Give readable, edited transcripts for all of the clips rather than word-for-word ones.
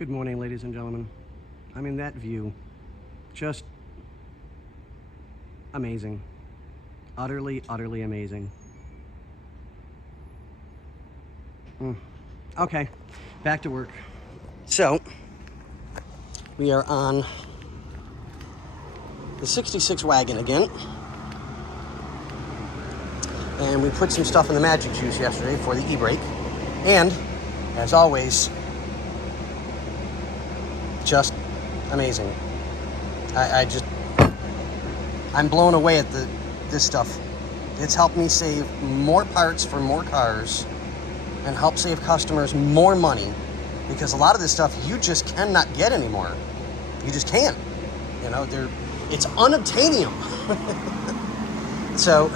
Good morning, ladies and gentlemen. I mean, that view, just amazing. Utterly, utterly amazing. Okay, back to work. So, we are on the 66 wagon again. And we put some stuff in the magic juice yesterday for the e-brake. And, as always, just amazing. I'm blown away at this stuff. It's helped me save more parts for more cars and help save customers more money, because a lot of this stuff you just cannot get anymore. You just can't. You know, it's unobtainium. So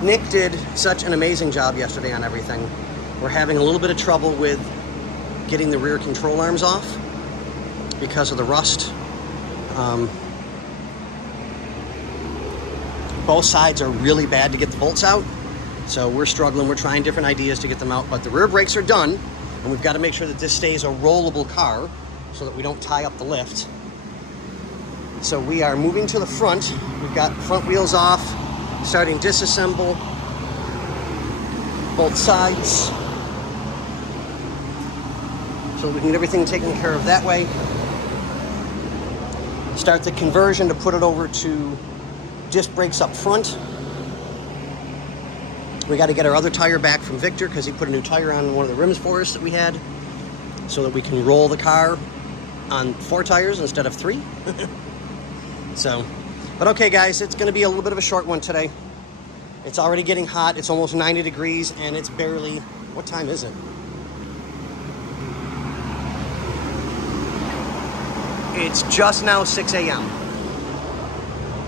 Nick did such an amazing job yesterday on everything. We're having a little bit of trouble with getting the rear control arms off because of the rust. Both sides are really bad to get the bolts out, so we're struggling. We're trying different ideas to get them out, but the rear brakes are done, and we've got to make sure that this stays a rollable car so that we don't tie up the lift. So we are moving to the front. We've got front wheels off, starting disassemble both sides so that we can get everything taken care of that way. Start the conversion to put it over to disc brakes up front. We got to get our other tire back from Victor because he put a new tire on one of the rims for us that we had, so that we can roll the car on 4 tires instead of 3. So, but okay guys, it's going to be a little bit of a short one today. It's already getting hot. It's almost 90 degrees and it's barely, what time is it? It's just now 6 a.m.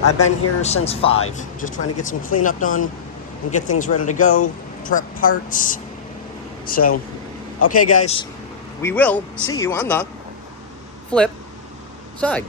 I've been here since 5, just trying to get some cleanup done and get things ready to go, prep parts. So, okay guys, we will see you on the flip side.